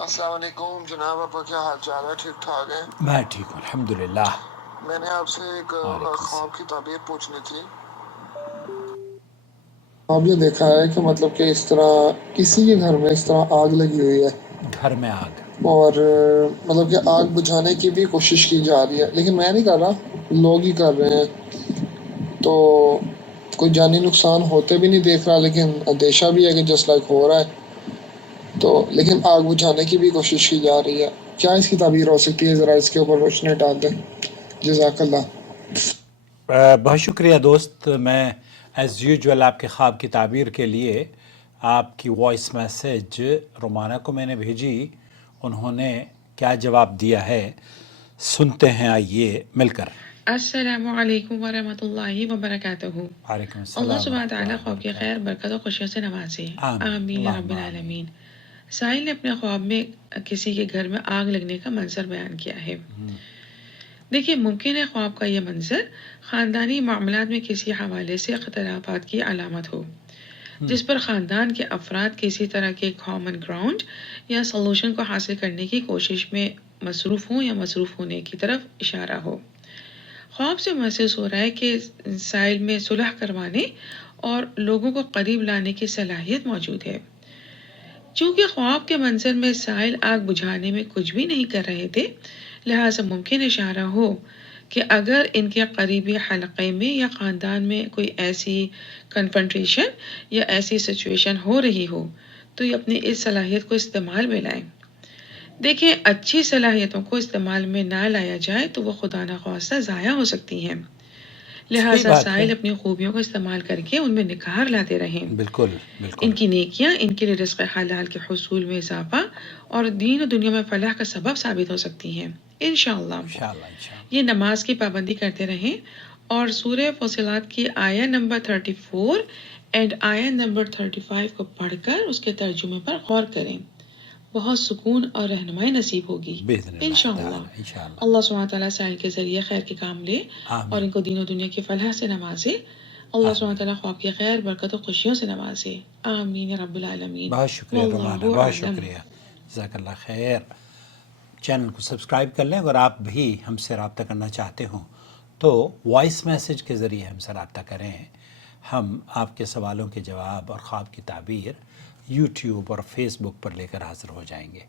السلام علیکم جناب، آپ کا کیا حال چال ہے؟ ٹھیک ٹھاک ہے؟ میں ٹھیک ہوں الحمدللہ۔ میں نے آپ سے ایک خواب کی تعبیر پوچھنی تھی۔ آپ نے دیکھا ہے کہ مطلب کہ اس طرح کسی کے گھر میں اس طرح آگ لگی ہوئی ہے گھر میں آگ، اور مطلب کہ آگ بجھانے کی بھی کوشش کی جا رہی ہے، لیکن میں نہیں کر رہا، لوگ ہی کر رہے ہیں، تو کوئی جانی نقصان ہوتے بھی نہیں دیکھ رہا، لیکن اندیشہ بھی ہے کہ جسٹ لائک ہو رہا ہے، تو لیکن آگ بجھانے کی بھی کوشش کی جا رہی ہے۔ کیا اس کی تعبیر ہو سکتی ہے؟ ذرا اس کے اوپر روشنی ڈال دیں، جزاک اللہ۔ بہت شکریہ دوست۔ میں ایز یوجول آپ کے خواب کی تعبیر کے لیے آپ کی وائس میسج رومانہ کو میں نے بھیجی، انہوں نے کیا جواب دیا ہے سنتے ہیں، آئیے مل کر۔ السلام علیکم ورحمۃ اللہ وبرکاتہ۔ وعلیکم اللہ السلام سبحانہ ورحمۃ تعالیٰ اللہ خواب کی خیر، وبرکاتہ۔ برکت و خوشیوں سے نوازے، آمین آمین یا رب اللہم آمین۔ العالمین۔ سائل نے اپنے خواب میں کسی کے گھر میں آگ لگنے کا منظر بیان کیا ہے۔ دیکھیے، ممکن ہے خواب کا یہ منظر خاندانی معاملات میں کسی حوالے سے اختلافات کی علامت ہو، جس پر خاندان کے افراد کسی طرح کے کامن گراؤنڈ یا سلوشن کو حاصل کرنے کی کوشش میں مصروف ہوں یا مصروف ہونے کی طرف اشارہ ہو۔ خواب سے محسوس ہو رہا ہے کہ سائل میں صلح کروانے اور لوگوں کو قریب لانے کی صلاحیت موجود ہے۔ چونکہ خواب کے منظر میں سائل آگ بجھانے میں کچھ بھی نہیں کر رہے تھے، لہٰذا ممکن اشارہ ہو کہ اگر ان کے قریبی حلقے میں یا خاندان میں کوئی ایسی کنفرنٹریشن یا ایسی سچویشن ہو رہی ہو تو یہ اپنی اس صلاحیت کو استعمال میں لائیں۔ دیکھیں، اچھی صلاحیتوں کو استعمال میں نہ لایا جائے تو وہ خدا نخواستہ ضائع ہو سکتی ہیں، صحیح لہٰذا بات ہے، سائل اپنی خوبیوں کو استعمال کر کے ان میں نکھار لاتے رہیں۔ بالکل ان بالکل۔ کی نیکیاں ان کے لیے رزق حلال کے حصول میں اضافہ اور دین و دنیا میں فلاح کا سبب ثابت ہو سکتی ہیں انشاءاللہ۔ انشاءاللہ انشاءاللہ۔ یہ نماز کی پابندی کرتے رہیں اور سورہ فصلات کی آیہ نمبر 34 اینڈ آیہ نمبر 35 کو پڑھ کر اس کے ترجمے پر غور کریں، بہت سکون اور رہنمائی نصیب ہوگی بإذن اللہ انشاءاللہ۔ تعالی انشاءاللہ۔ اللہ سبحانہ تعالیٰ سائل کے ذریعے خیر کے کام لے اور آمین ان کو دین و دنیا کی فلاح سے نوازے۔ اللہ سبحانہ آمین۔ تعالیٰ خواب کی خیر، برکت و خوشیوں سے نوازے، آمین یا رب العالمین۔ بہت شکریہ واللہ رومانہ، بہت اعلم۔ شکریہ، جزاک اللہ خیر۔ چینل کو سبسکرائب کر لیں، اگر آپ بھی ہم سے رابطہ کرنا چاہتے ہوں تو وائس میسج کے ذریعے ہم سے رابطہ کریں، ہم آپ کے سوالوں کے جواب اور خواب کی تعبیر یوٹیوب اور فیس بک پر لے کر حاضر ہو جائیں گے۔